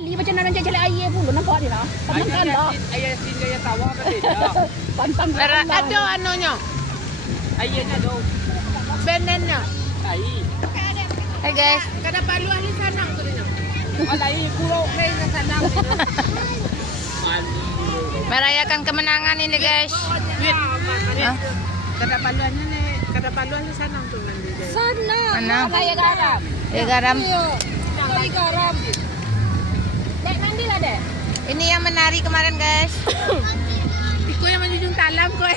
Kali macam nak jalan air pun nampak dia lah. Pantang dah. Ayah sini ayah tawa apa dia? Pantang. Ada anunya. Ayahnya tu. Benennya. Air. Hai guys. Kada palu ahli sana tu dia. Ada air pulau. Hai sana. Merayakan kemenangan ini guys. Hah? Kada palu ahli ni. Kada palu ahli sana tu nanti guys. Sana. Mana? Ya garam. Ya garam. Kali garam. Dek mandilah dek. Ini yang menari kemarin guys. Kau yang menjunjung talam kau.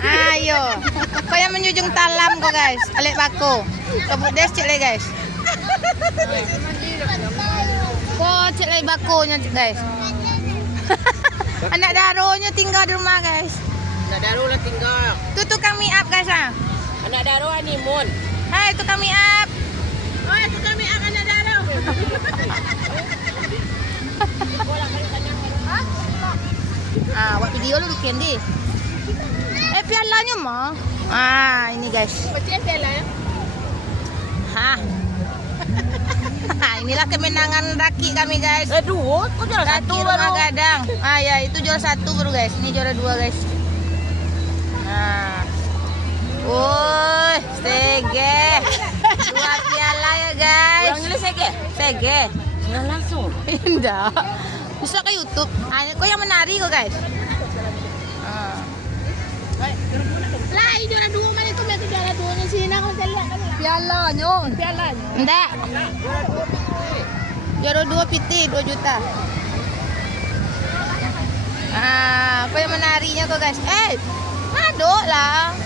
Ayo. Kau yang menjunjung talam kau guys. Alik bako. Kebut des cek le guys. Kau cek le bakonya guys. Anak daronya tinggal di rumah guys. Anak daru lah tinggal. Tu tukang mie up guys ah. Anak daru honeymoon. Hai tukang mie up. Oh, itu kami akan ada dalam. Buat video lu Candy. Pialanya mah. Ini guys. Macam piala ya? Inilah kemenangan Raki kami guys. Dua, kau jual Raki rumah gadang. Ya itu juara 1 baru guys. Ini juara 2 guys. Woi, sege. 2 piala ya guys. Yang ini sege. Sege. Jangan langsung. Indah. Bisa ke YouTube. Kau yang menari kok guys. Lah, itu ada dua mana tu mereka juara duanya sini nak kita lihat kan. Pialanya. Enggak. Juara 2 PT 2 juta. Apa yang menarinya kok guys? Madok lah.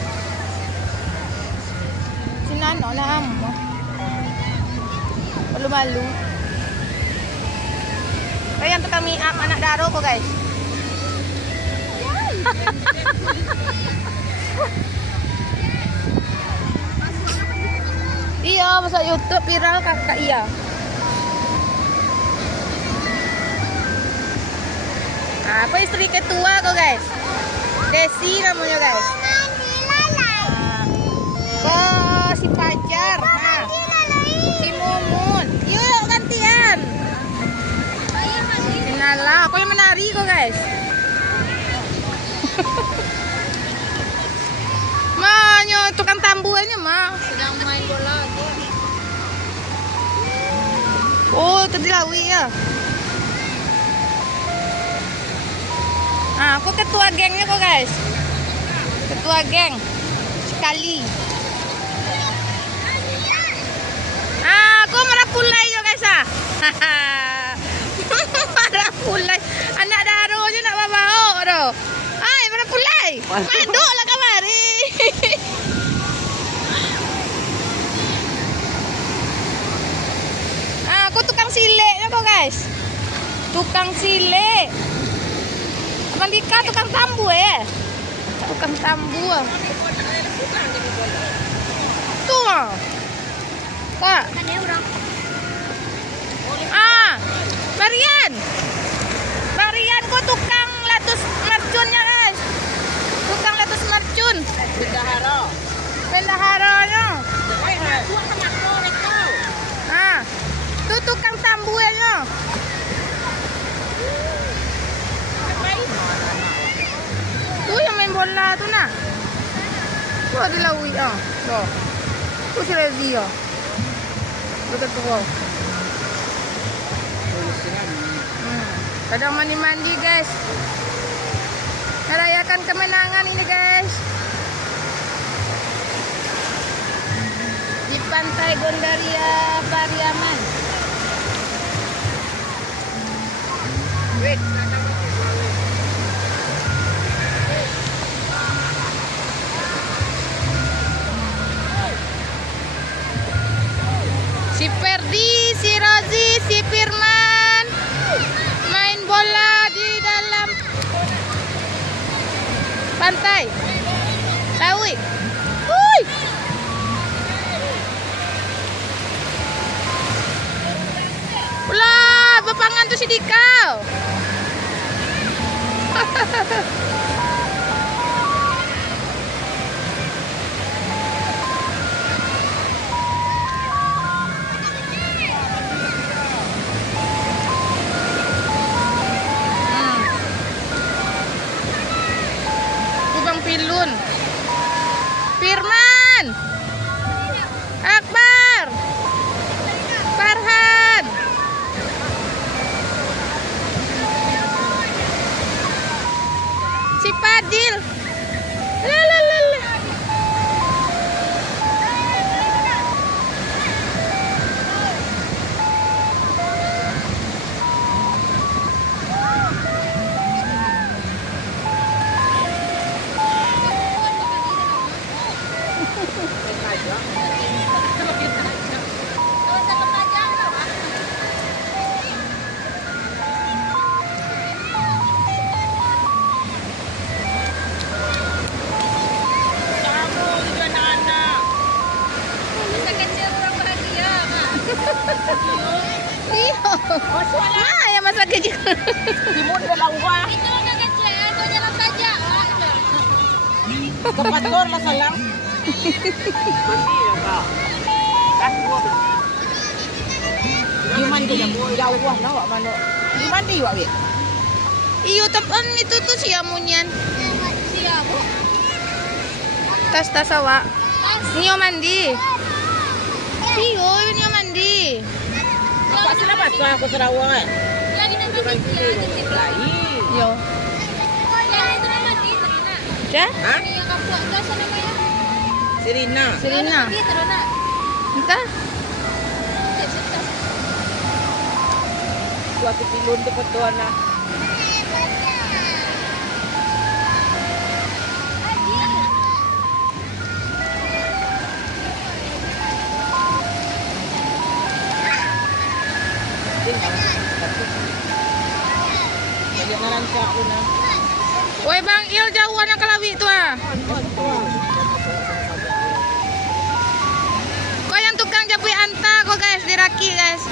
Sinano na amo. Malu-malu. Kaya untuk kami anak daro kok guys. Iya, masuk YouTube viral kakak iya. Apa istri ketua kok guys? Desi namanya guys. Si Pajar. Si Mumun. Yuk gantian. Nala, aku yang menari kok guys. Manyo tukang tambuannya mah. Sedang main bola. Oh, tadi lawi ya. Aku ketua gengnya kok guys. Ketua geng. Sekali. Aku marah pulai yo guys marah pulai. Anak daro je nak bawa do. Marah pulai. Manduk lah kamari. Aku tukang sileknya kok guys. Tukang silek. Mandika tukang tambu ya. Tukang tambu. Tuh. Kak. Marian kok tukang latus mercunnya guys. Tukang latus mercun. Bendaharanya. Tuh tukang tambuannya. Tuh yang main bola tuh nah. Tuh ada lawi tuh. Tuh si Levi betul tuh. Kadang mandi-mandi guys. Merayakan kemenangan ini guys. Di Pantai Gondaria Pariaman. Si Ferdi, si Rozi, si Firman main bola di dalam pantai. Lawi. Hui. Ulah, bepangan tu si Dikau. si Fadil. Lalalala. Iyo. Ma, yang masa kecil. Timun dalawa. Itu agak kecil, aku jalan saja. Kapator lah salang. Mandi ya kak. Di mandi jauh lah wak mano. Di mandi wak bi. Iyo, tapan itu tuh siamunyan. Siapa? Tas awak. Niyo mandi. Iyo, niyo mandi. Apa sih nama aku Sarawak? Yang ini nanti Lain. Yo. Yang itu nanti Serena. Dah? Hah? Yang kamu enggak sana namanya? Serina. Serena. Dia Serena. Entah. Suatu pilun dapat doa na. Banyak naransa ako na. Woi Bang Il, jauhan ang kalawi tu ah. Kau yang tukang japui anta kau guys, diraki guys.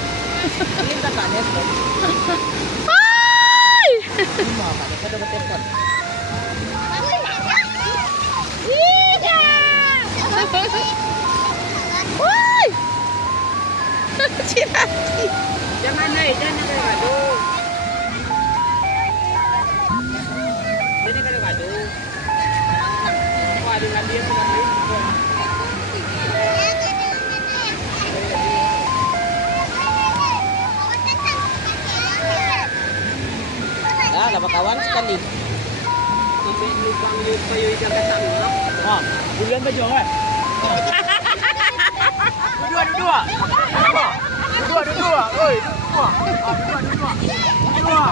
Ini tak kanes ko. Hai! Lima ka na kada batepot. Woi! Ciraki. Jangan naik, jangan gado. Jadi kada gado. Waduh nanti dia pulang lagi. Ya, dapat kawan sekali. Sampai lubang kayu ikan katang. Wah, bulan baju kan? Dua. Oi. Dua.